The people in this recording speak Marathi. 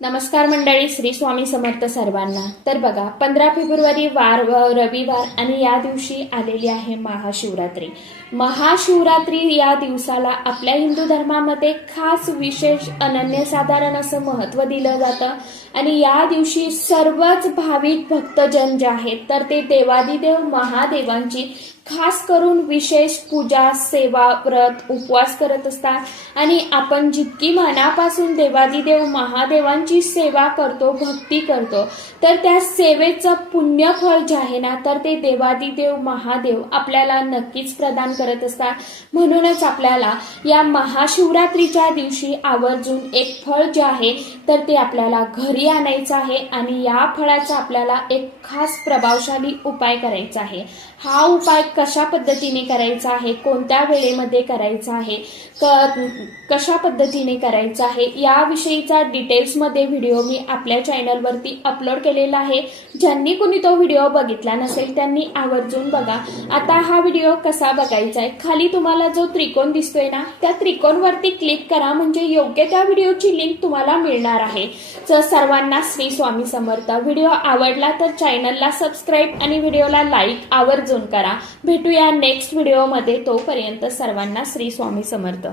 नमस्कार मंडळी, श्री स्वामी समर्थ सर्वांना। तर बघा, 15 फेब्रुवारी रविवार आणि या दिवशी आलेली आहे महाशिवरात्री। महाशिवरात्री या दिवसाला आपल्या हिंदू धर्मामध्ये खास विशेष अनन्यसाधारण असं महत्त्व दिलं जातं आणि या दिवशी सर्वच भाविक भक्तजन जे आहेत तर ते देवादिदेव महादेवांची खास करून विशेष पूजा, सेवा, व्रत, उपवास करत असतात आणि आपण जितकी मनापासून देवादिदेव महादेवांची सेवा करतो, भक्ती करतो, तर त्या सेवेचं पुण्यफळ जे आहे ना तर ते देवादिदेव महादेव आपल्याला नक्कीच प्रदान करत असतात। म्हणूनच आपल्याला या महाशिवरात्रीच्या दिवशी आवर्जून एक फळ जे आहे तर ते आपल्याला घरी आणायचं आहे आणि या फळाचा आपल्याला एक खास प्रभावशाली उपाय करायचा आहे। हा उपाय कशा पद्धतीने करायचा आहे, कोणत्या वेळेमध्ये करायचा आहे, कशा पद्धतीने करायचा आहे याविषयीचा डिटेल्समध्ये व्हिडिओ मी आपल्या चॅनलवरती अपलोड केलेला आहे। ज्यांनी कोणी तो व्हिडिओ बघितला नसेल त्यांनी आवर्जून बघा। आता हा व्हिडिओ कसा बघायचा आहे, खाली तुम्हाला जो त्रिकोण दिसतोय ना त्या त्रिकोणवरती क्लिक करा, म्हणजे योग्य त्या व्हिडिओची लिंक तुम्हाला मिळणार आहे। तर सर्वांना श्री स्वामी समर्थ। व्हिडिओ आवडला तर चॅनलला सबस्क्राईब आणि व्हिडिओला लाईक आवर्जून करा। भेटूया नेक्स्ट व्हिडिओमध्ये, तोपर्यंत सर्वांना श्री स्वामी समर्थ।